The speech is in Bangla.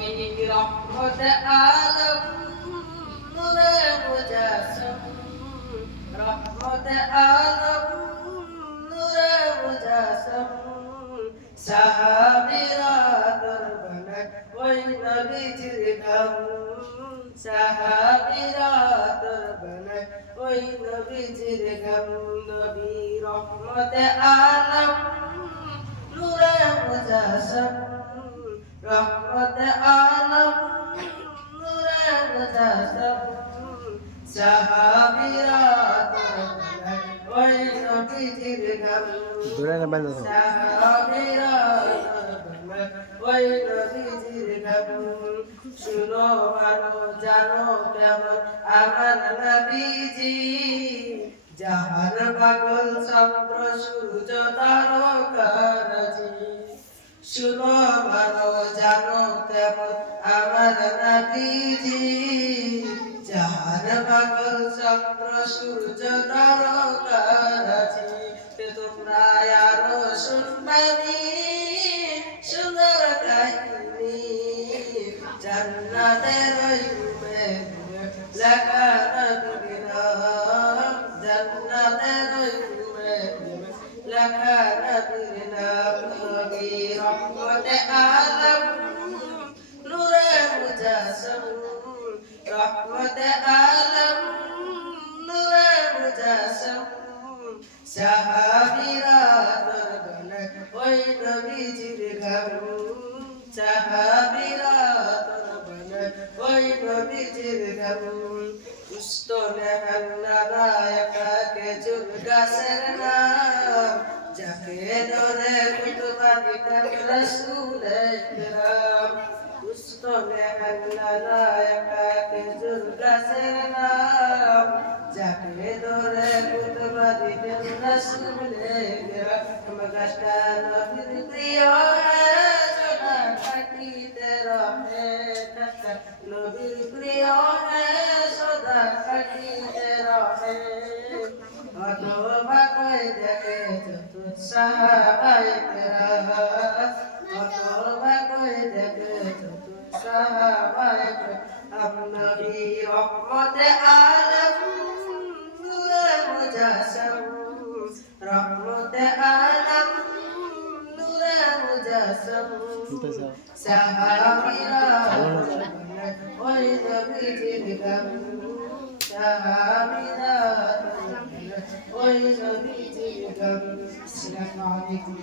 রহমত আলম নূরে মুজাসসম রহমত আলম নূরে মুজাসসম সাহাবীরা তোর বানায় ওই নবীজির গাম সাহাবীরা তোর বানায় ওই নবীজির গাম নবী রহমত আলম নূরে মুজাসসম রহমত আলম নূরে মুজাসসম সাহাবীরা তোর বানায় ওই নবীজির গাম সাহাবীরা ওই নবীজির গান শুনো মানো জানো কেমন আমার নবীজি জাহান পাগল চন্দ্র সূর্য তারকারাজি শুনো মানো জানো কেমন আমার নবীজি জাহান পাগল চন্দ্র সূর্য তারকারাজি তোমরা আরো শুনবানি সুন্দর কাহিনী জান্নাতের রূপে লেখা নবীর নাম জান্নাতের রূপে লেখা নবীর নাম নবী রহমতে আলম নূরে মুজাসসম রহমতে আলম নূরে মুজাসসম সাহাবীরা তোর বানায় ওই নবীজির গান সাহাবীরা তোর বানায় ওই নবীজির গান উস্তনে হান্নারা একাকে চুল গাছের নাম যাকে ধরে কুতুবা দিতেন রাসূলে কিরাম উস্তনে হান্নারা একাকে চুল গাছের নাম যাকে ধরে কুতুবা দিতেন রাসূলে কিরাম গাছটা নবীর প্রিয় সোনা কাটিতে রহে নবীর প্রিয় সদা কাটিতে রহে অথবা কই দেখে যত সাহাবায়ে কেরাম অথবা কই দেখে যত সাহাবায়ে কেরাম নবী রহমতে আলম নূরে মুজাসসম রহমতে আলম নূরে মুজাসসম সাহাবীরা ওই নবীজির গান সাহাবীরা ওই নবীজির গান আসসালামু আলাইকুম।